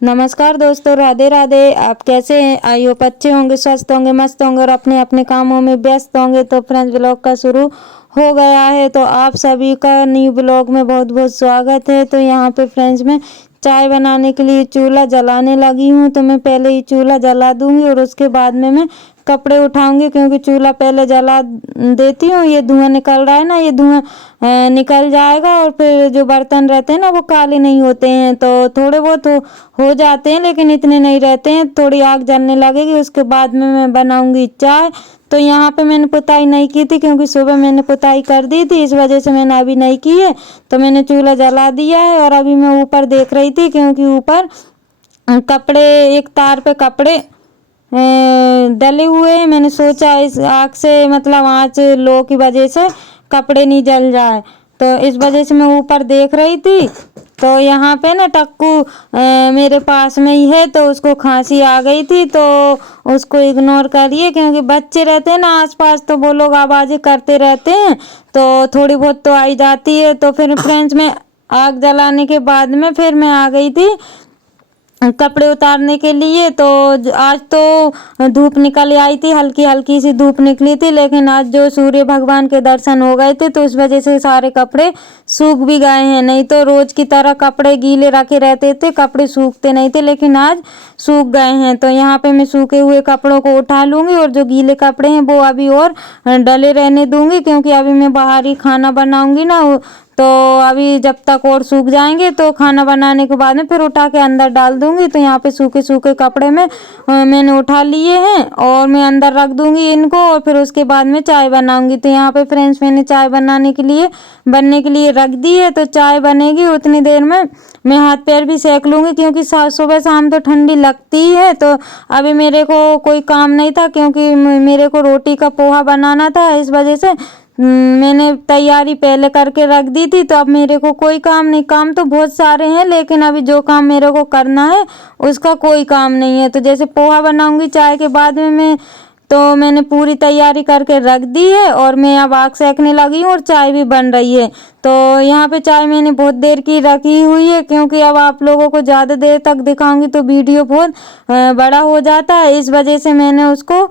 नमस्कार दोस्तों, राधे राधे। आप कैसे हैं? आई होप अच्छे होंगे, स्वस्थ होंगे, मस्त होंगे और अपने अपने कामों में व्यस्त होंगे। तो फ्रेंड्स, ब्लॉग का शुरू हो गया है, तो आप सभी का न्यू ब्लॉग में बहुत बहुत स्वागत है। तो यहाँ पे फ्रेंड्स, मैं चाय बनाने के लिए चूल्हा जलाने लगी हूँ। तो मैं पहले ही चूल्हा जला दूंगी और उसके बाद में मैं कपड़े उठाऊंगी, क्योंकि चूल्हा पहले जला देती हूँ। ये धुआं निकल रहा है ना, ये धुआं निकल जाएगा और फिर जो बर्तन रहते हैं ना, वो काले नहीं होते हैं। तो थोड़े बहुत हो जाते हैं, लेकिन इतने नहीं रहते हैं। थोड़ी आग जलने लगेगी, उसके बाद में मैं बनाऊंगी चाय। तो यहाँ पे मैंने पुताई नहीं की थी, क्योंकि सुबह मैंने पुताई कर दी थी, इस वजह से मैंने अभी नहीं की है। तो मैंने चूल्हा जला दिया है और अभी मैं ऊपर देख रही थी, क्योंकि ऊपर कपड़े, एक तार पे कपड़े डले हुए हैं। मैंने सोचा इस आग से, मतलब आँच लो की वजह से कपड़े नहीं जल जाए, तो इस वजह से मैं ऊपर देख रही थी। तो यहाँ पे ना टक्कू मेरे पास में ही है, तो उसको खांसी आ गई थी, तो उसको इग्नोर करिए, क्योंकि बच्चे रहते हैं ना आसपास, तो वो लोग आवाज़ें करते रहते हैं, तो थोड़ी बहुत तो आई जाती है। तो फिर फ्रेंड्स, मैं आग जलाने के बाद में फिर मैं आ गई थी कपड़े उतारने के लिए। तो आज तो धूप निकल आई थी, हल्की हल्की सी धूप निकली थी, लेकिन आज जो सूर्य भगवान के दर्शन हो गए थे, तो उस वजह से सारे कपड़े सूख भी गए हैं। नहीं तो रोज की तरह कपड़े गीले रखे रहते थे, कपड़े सूखते नहीं थे, लेकिन आज सूख गए हैं। तो यहाँ पे मैं सूखे हुए कपड़ों को उठा लूँगी और जो गीले कपड़े हैं वो अभी और डले रहने दूँगी, क्योंकि अभी मैं बाहर ही खाना बनाऊँगी ना। तो अभी जब तक और सूख जाएंगे, तो खाना बनाने के बाद में फिर उठा के अंदर डाल दूंगी। तो यहाँ पे सूखे सूखे कपड़े में मैंने उठा लिए हैं और मैं अंदर रख दूंगी इनको, और फिर उसके बाद में चाय बनाऊंगी। तो यहाँ पे फ्रेंड्स, मैंने चाय बनने के लिए रख दी है। तो चाय बनेगी उतनी देर में मैं हाथ पैर भी सेक लूँगी, क्योंकि सुबह शाम तो ठंडी लगती है। तो अभी मेरे को कोई काम नहीं था, क्योंकि मेरे को रोटी का पोहा बनाना था, इस वजह से मैंने तैयारी पहले करके रख दी थी। तो अब मेरे को कोई काम नहीं, काम तो बहुत सारे हैं, लेकिन अभी जो काम मेरे को करना है उसका कोई काम नहीं है। तो जैसे पोहा बनाऊंगी चाय के बाद में मैंने पूरी तैयारी करके रख दी है, और मैं अब आग सेकने लगी हूँ और चाय भी बन रही है। तो यहाँ पे चाय मैंने बहुत देर की रखी हुई है, क्योंकि अब आप लोगों को ज़्यादा देर तक दिखाऊंगी तो वीडियो बहुत बड़ा हो जाता है, इस वजह से मैंने उसको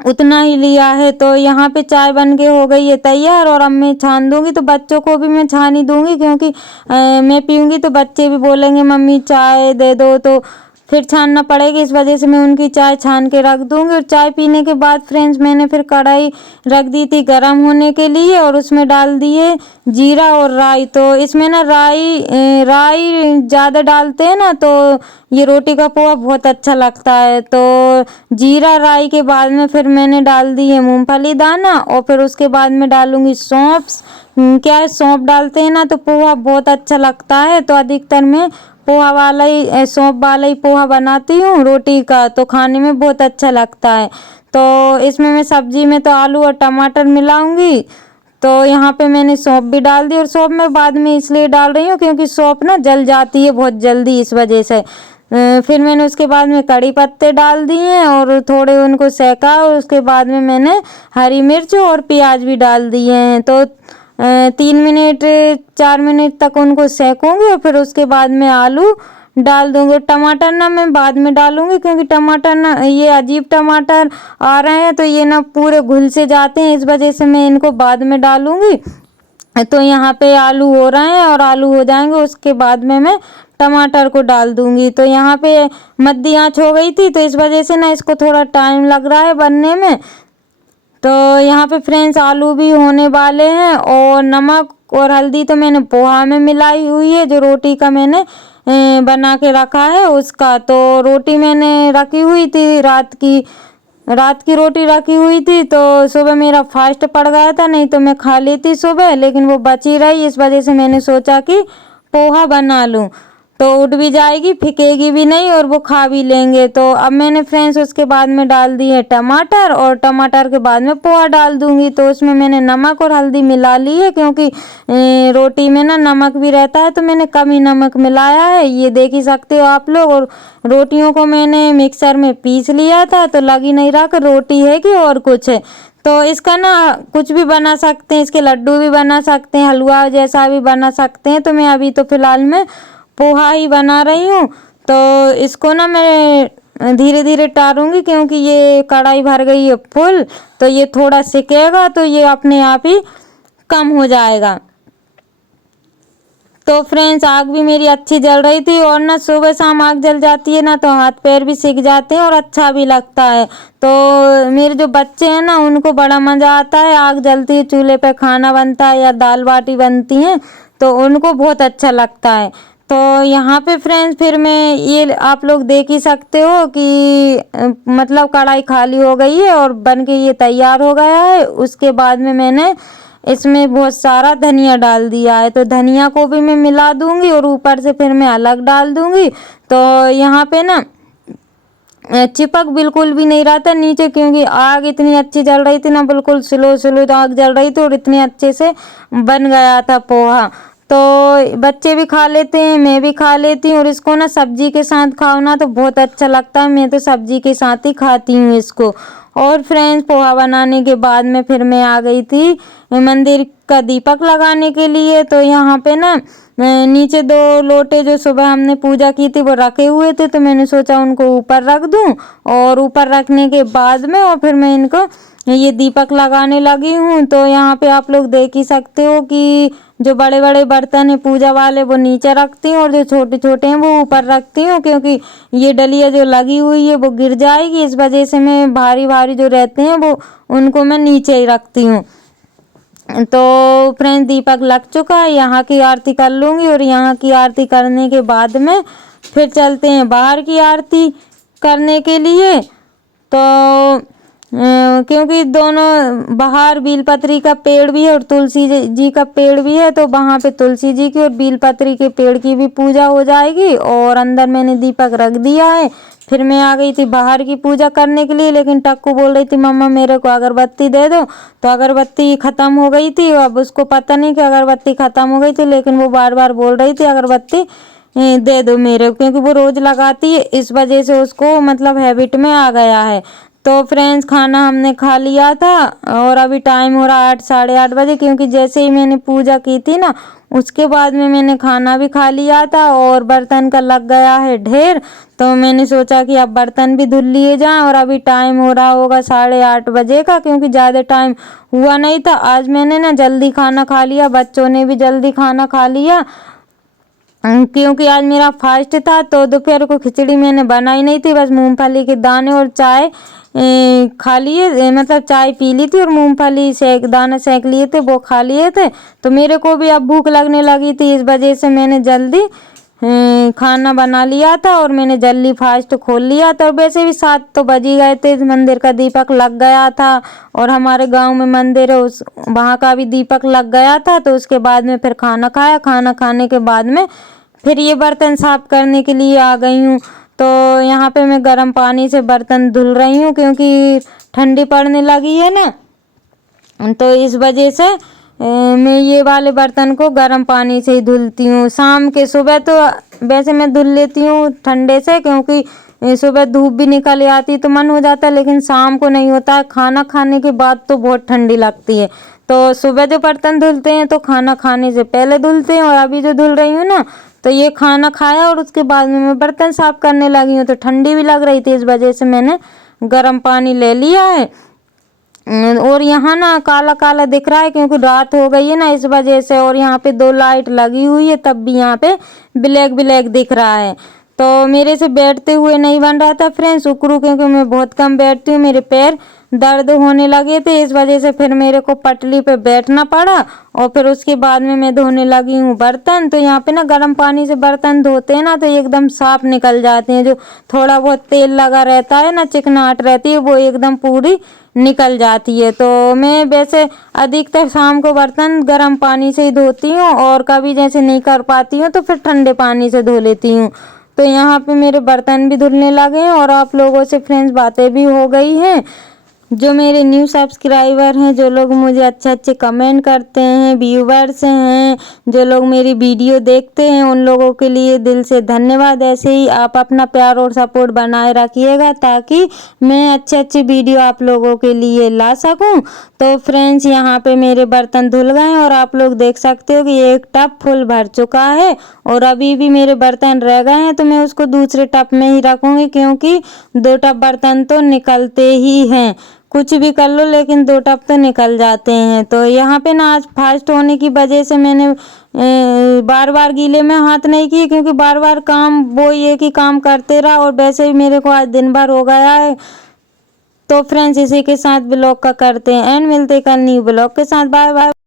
उतना ही लिया है। तो यहाँ पे चाय बन के हो गई है तैयार, और अब मैं छान दूंगी। तो बच्चों को भी मैं छान ही दूंगी, क्योंकि मैं पीऊँगी तो बच्चे भी बोलेंगे मम्मी चाय दे दो, तो फिर छानना पड़ेगी, इस वजह से मैं उनकी चाय छान के रख दूंगी। और चाय पीने के बाद फ्रेंड्स, मैंने फिर कढ़ाई रख दी थी गर्म होने के लिए, और उसमें डाल दिए जीरा और राई। तो इसमें ना राई ज़्यादा डालते हैं ना, तो ये रोटी का पोहा बहुत अच्छा लगता है। तो जीरा राई के बाद में फिर मैंने डाल दी है मूंगफली दाना, और फिर उसके बाद में डालूंगी सौंफ। क्या है, सौंफ डालते हैं ना तो पोहा बहुत अच्छा लगता है। तो अधिकतर मैं पोहा वाला ही, सौंफ वाला ही पोहा बनाती हूँ रोटी का, तो खाने में बहुत अच्छा लगता है। तो इसमें मैं सब्जी में तो आलू और टमाटर मिलाऊंगी। तो यहाँ पे मैंने सौंफ भी डाल दी, और सौंफ मैं बाद में इसलिए डाल रही हूँ क्योंकि सौंफ ना जल जाती है बहुत जल्दी, इस वजह से। फिर मैंने उसके बाद में कड़ी पत्ते डाल दिए और थोड़े उनको सेका, और उसके बाद में मैंने हरी मिर्च और प्याज भी डाल दिए हैं। तो 3 मिनट 4 मिनट तक उनको सेकूंगी, और फिर उसके बाद में आलू डाल दूंगी। टमाटर ना मैं बाद में डालूंगी, क्योंकि टमाटर ना ये अजीब टमाटर आ रहे हैं, तो ये ना पूरे घुल से जाते हैं, इस वजह से मैं इनको बाद में डालूंगी। तो यहाँ पे आलू हो रहे हैं, और आलू हो जाएंगे उसके बाद में मैं टमाटर को डाल दूंगी। तो यहाँ पे मध्य आंच हो गई थी, तो इस वजह से ना इसको थोड़ा टाइम लग रहा है बनने में। तो यहाँ पे फ्रेंड्स, आलू भी होने वाले हैं, और नमक और हल्दी तो मैंने पोहा में मिलाई हुई है, जो रोटी का मैंने बना के रखा है उसका। तो रोटी मैंने रखी हुई थी रात की रोटी रखी हुई थी, तो सुबह मेरा फास्ट पड़ गया था, नहीं तो मैं खा लेती सुबह, लेकिन वो बची रही, इस वजह से मैंने सोचा कि पोहा बना लूँ, तो उठ भी जाएगी, फिकेगी भी नहीं, और वो खा भी लेंगे। तो अब मैंने फ्रेंड्स उसके बाद में डाल दी है टमाटर, और टमाटर के बाद में पोहा डाल दूंगी। तो उसमें मैंने नमक और हल्दी मिला ली है, क्योंकि रोटी में ना नमक भी रहता है, तो मैंने कम ही नमक मिलाया है, ये देख ही सकते हो आप लोग। और रोटियों को मैंने मिक्सर में पीस लिया था, तो लग ही नहीं रहा कि रोटी है कि और कुछ है। तो इसका ना कुछ भी बना सकते हैं, इसके लड्डू भी बना सकते हैं, हलवा जैसा भी बना सकते हैं। तो मैं अभी तो फिलहाल में पोहा ही बना रही हूँ। तो इसको ना मैं धीरे धीरे टारूंगी क्योंकि ये कढ़ाई भर गई है फुल, तो ये थोड़ा सिकेगा तो ये अपने आप ही कम हो जाएगा। तो फ्रेंड्स आग भी मेरी अच्छी जल रही थी, और ना सुबह शाम आग जल जाती है ना तो हाथ पैर भी सिक जाते हैं और अच्छा भी लगता है। तो मेरे जो बच्चे हैं ना उनको बड़ा मज़ा आता है, आग जलती है चूल्हे पे खाना बनता है या दाल बाटी बनती हैं तो उनको बहुत अच्छा लगता है। तो यहाँ पे फ्रेंड्स फिर मैं ये आप लोग देख ही सकते हो कि मतलब कढ़ाई खाली हो गई है और बन के ये तैयार हो गया है। उसके बाद में मैंने इसमें बहुत सारा धनिया डाल दिया है, तो धनिया को भी मैं मिला दूंगी और ऊपर से फिर मैं अलग डाल दूंगी। तो यहाँ पे ना चिपक बिल्कुल भी नहीं रहा था नीचे, क्योंकि आग इतनी अच्छी जल रही थी ना, बिल्कुल स्लो स्लो आग जल रही थी और इतने अच्छे से बन गया था पोहा। तो बच्चे भी खा लेते हैं, मैं भी खा लेती हूँ, और इसको ना सब्जी के साथ खाओ ना तो बहुत अच्छा लगता है। मैं तो सब्जी के साथ ही खाती हूँ इसको। और फ्रेंड्स पोहा बनाने के बाद में फिर मैं आ गई थी मंदिर का दीपक लगाने के लिए। तो यहाँ पे ना नीचे 2 लोटे जो सुबह हमने पूजा की थी वो रखे हुए थे, तो मैंने सोचा उनको ऊपर रख दूं, और ऊपर रखने के बाद में और फिर मैं इनको ये दीपक लगाने लगी हूँ। तो यहाँ पे आप लोग देख ही सकते हो कि जो बड़े बड़े बर्तन है पूजा वाले वो नीचे रखती हूँ और जो छोटे छोटे हैं वो ऊपर रखती हूँ, क्योंकि ये डलिया जो लगी हुई है वो गिर जाएगी, इस वजह से मैं भारी भारी जो रहते हैं वो उनको मैं नीचे ही रखती हूँ। तो फ्रेंड्स दीपक लग चुका है, यहाँ की आरती कर लूँगी, और यहाँ की आरती करने के बाद में फिर चलते हैं बाहर की आरती करने के लिए। तो क्योंकि दोनों बाहर बेलपत्री का पेड़ भी है और तुलसी जी का पेड़ भी है, तो वहाँ पे तुलसी जी की और बेलपत्री के पेड़ की भी पूजा हो जाएगी। और अंदर मैंने दीपक रख दिया है। फिर मैं आ गई थी बाहर की पूजा करने के लिए, लेकिन टक्कू बोल रही थी मम्मा मेरे को अगरबत्ती दे दो। तो अगरबत्ती ख़त्म हो गई थी, अब उसको पता नहीं कि अगरबत्ती ख़त्म हो गई थी, लेकिन वो बार बार बोल रही थी अगरबत्ती दे दो मेरे को, क्योंकि वो रोज़ लगाती है, इस वजह से उसको मतलब हैबिट में आ गया है। तो फ्रेंड्स खाना हमने खा लिया था और अभी टाइम हो रहा 8 साढ़े 8 बजे, क्योंकि जैसे ही मैंने पूजा की थी ना उसके बाद में मैंने खाना भी खा लिया था और बर्तन का लग गया है ढेर। तो मैंने सोचा कि अब बर्तन भी धुल लिए जाएं, और अभी टाइम हो रहा होगा 8:30 बजे का, क्योंकि ज़्यादा टाइम हुआ नहीं था। आज मैंने ना जल्दी खाना खा लिया, बच्चों ने भी जल्दी खाना खा लिया, क्योंकि आज मेरा फास्ट था। तो दोपहर को खिचड़ी मैंने बनाई नहीं थी, बस मूंगफली के दाने और चाय खा लिए, मतलब चाय पी ली थी और मूंगफली सेक दाना सेक लिए थे वो खा लिए थे। तो मेरे को भी अब भूख लगने लगी थी, इस वजह से मैंने जल्दी खाना बना लिया था और मैंने जल्दी फास्ट खोल लिया था। और वैसे भी 7 तो बज ही गए थे, मंदिर का दीपक लग गया था और हमारे गांव में मंदिर है उस वहाँ का भी दीपक लग गया था। तो उसके बाद में फिर खाना खाया, खाना खाने के बाद में फिर ये बर्तन साफ करने के लिए आ गई हूँ। तो यहाँ पे मैं गर्म पानी से बर्तन धुल रही हूँ, क्योंकि ठंडी पड़ने लगी है ना, तो इस वजह से मैं ये वाले बर्तन को गर्म पानी से ही धुलती हूँ। शाम के सुबह तो वैसे मैं धुल लेती हूँ ठंडे से, क्योंकि सुबह धूप भी निकल आती तो मन हो जाता है, लेकिन शाम को नहीं होता है। खाना खाने के बाद तो बहुत ठंडी लगती है, तो सुबह जो बर्तन धुलते हैं तो खाना खाने से पहले धुलते हैं। और अभी जो धुल रही हूँ ना तो ये खाना खाया और उसके बाद में मैं बर्तन साफ करने लगी हूँ, तो ठंडी भी लग रही थी, इस वजह से मैंने गर्म पानी ले लिया है। और यहाँ ना काला काला दिख रहा है क्योंकि रात हो गई है ना, इस वजह से। और यहाँ पे 2 लाइट लगी हुई है तब भी यहाँ पे ब्लैक ब्लैक दिख रहा है। तो मेरे से बैठते हुए नहीं बन रहा था फ्रेंड्स उकरू, क्योंकि मैं बहुत कम बैठती हूँ, मेरे पैर दर्द होने लगे थे, इस वजह से फिर मेरे को पटली पे बैठना पड़ा। और फिर उसके बाद में मैं धोने लगी हूँ बर्तन। तो यहाँ पे ना गर्म पानी से बर्तन धोते हैं ना तो एकदम साफ निकल जाते हैं, जो थोड़ा बहुत तेल लगा रहता है ना, चिकनाहट रहती है, वो एकदम पूरी निकल जाती है। तो मैं वैसे अधिकतर शाम को बर्तन गर्म पानी से ही धोती हूँ, और कभी जैसे नहीं कर पाती हूँ तो फिर ठंडे पानी से धो लेती हूँ। तो यहाँ पे मेरे बर्तन भी धुलने लगे हैं और आप लोगों से फ्रेंड्स बातें भी हो गई हैं। जो मेरे न्यू सब्सक्राइबर हैं, जो लोग मुझे अच्छे कमेंट करते हैं, व्यूवर्स हैं, जो लोग मेरी वीडियो देखते हैं, उन लोगों के लिए दिल से धन्यवाद। ऐसे ही आप अपना प्यार और सपोर्ट बनाए रखिएगा ताकि मैं अच्छे वीडियो आप लोगों के लिए ला सकूं। तो फ्रेंड्स, यहाँ पे मेरे बर्तन धुल गए और आप लोग देख सकते हो कि एक टब फुल भर चुका है और अभी भी मेरे बर्तन रह गए हैं, तो मैं उसको दूसरे टब में ही रखूंगी क्योंकि 2 टब बर्तन तो निकलते ही हैं। कुछ भी कर लो लेकिन 2 टब तो निकल जाते हैं। तो यहाँ पे ना आज फास्ट होने की वजह से मैंने बार बार गीले में हाथ नहीं किए क्योंकि बार बार काम वो ये कि काम करते रहा और वैसे भी मेरे को आज दिन भर हो गया है। तो फ्रेंड्स, इसी के साथ ब्लॉग का करते हैं एंड मिलते कल न्यू ब्लॉग के साथ। Bye bye.